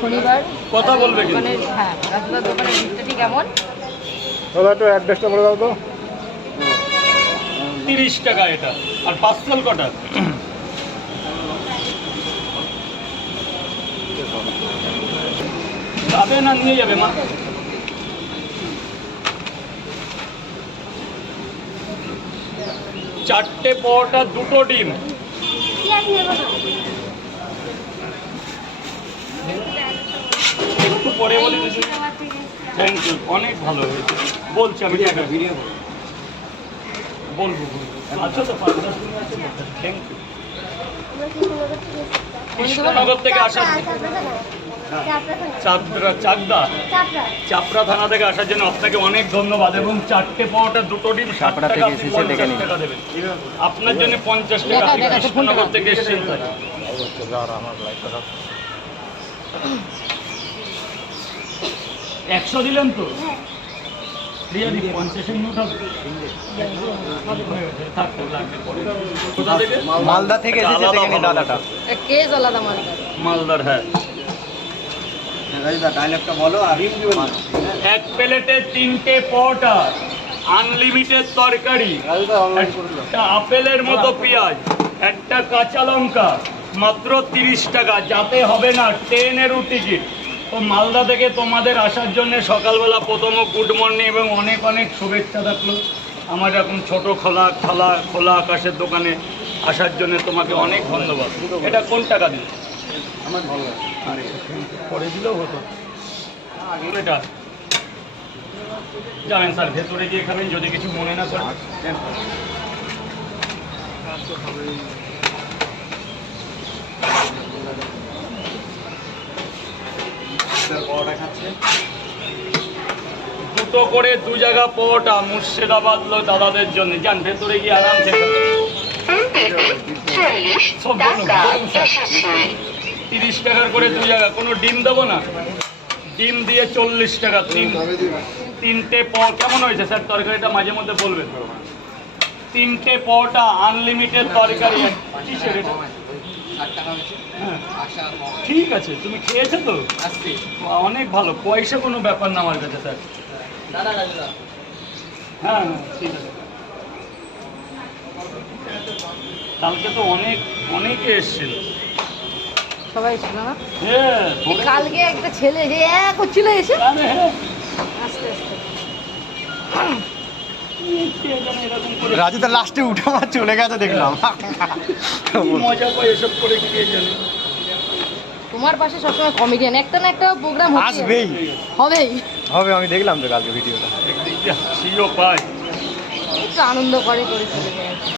শনিবার কথা বলবে কি? দোকানের হ্যাঁ রাজুদার দোকানের ভিড়টা ঠিক কেমন? দাদা একটু অ্যাড্রেসটা বলে দাও তো। 30 টাকা এটা। আর পার্সেল কটা? যাবে না নিয়ে যাবে মা। চারটে পরোটা, দুটো ডিম। একটু পরে বলে দিচ্ছি। থ্যাংক ইউ, অনেক ভালো হয়েছে। বলছি আমি ভিডিও বলবো। আচ্ছা তো 5-10 মিনিট আছে। Thank you. কৃষ্ণনগর থেকে আসা, চাপড়া থানা থেকে আসার জন্য আপনাকে অনেক ধন্যবাদ। এবং চারটে পরোটা, দুটো ডিম, 60 টাকা আপনি 50 টাকা দেবেন। আপনার জন্য 50 টাকা। কৃষ্ণনগর থেকে এসেছেন। 100 দিলেন তো? প্রিয়া দি 50 নোট হবে। কোথা থেকে? মালদা থেকে এসেছে দেখেনি দাদাটা। কেস আলাদা মালদার। হ্যাঁ, ডায়লগটা বলো আর এক প্লেটে 3টে পরোটা, আনলিমিটেড তরকারি, একটা আপেলের মতো পেঁয়াজ, একটা কাঁচা লঙ্কা, মাত্র 30 টাকা। যাতে হবে না 10-এর টিকিট। তো মালদা থেকে তোমাদের আসার জন্য সকালবেলা প্রথম গুড মর্নিং এবং অনেক অনেক শুভেচ্ছা থাকলো। আমার এরকম ছোট খোলা আকাশের দোকানে আসার জন্য তোমাকে অনেক ধন্যবাদ। এটা কোন টাকা দিল? আমার ভালো লাগে। আরে পরে দিলেও হতো। এটা জানেন স্যার, ভেতরে গিয়ে খাবেন যদি কিছু মনে না করেন। দুটো করে 2 জায়গা পরোটা মুর্শিদাবাদ দাদাদের জন্য। যান ভেতরে গিয়ে আরামসে সব বলুন, স্যার। 30 টাকার করে 2 জায়গা। কোনো ডিম দেবো না? ডিম দিয়ে 40 টাকা। 3টে কেমন হয়েছে স্যার তরকারিটা? মাঝে মধ্যে বলবেন। 3টে পরোটা, আনলিমিটেড তরকারি। কিসের এটা? হ্যাঁ ঠিক আছে, তুমি খেয়েছো তো? অনেক ভালো, পয়সা কোনো ব্যাপার না আমার কাছে স্যার। হ্যাঁ ঠিক আছে। কালকে তো অনেকে এসেছিল। সবাই ছিল না? হ্যাঁ, কালকে একটা ছেলে যে করছিল এসে হ্যাঁ। আস্তে আস্তে রাজু তো লাস্টে উঠে আমার চলে গেছে দেখলাম। মজা পাই এসব করে, কে জানে। তোমার পাশে সবসময় কমেডিয়ান একটা না একটা প্রোগ্রাম আসবেই, হবেই হবে। আমি দেখলাম তো কালকে ভিডিওটা। একদিক দিয়ে হাসিও পাই। একটু আনন্দ করে চলে যায়।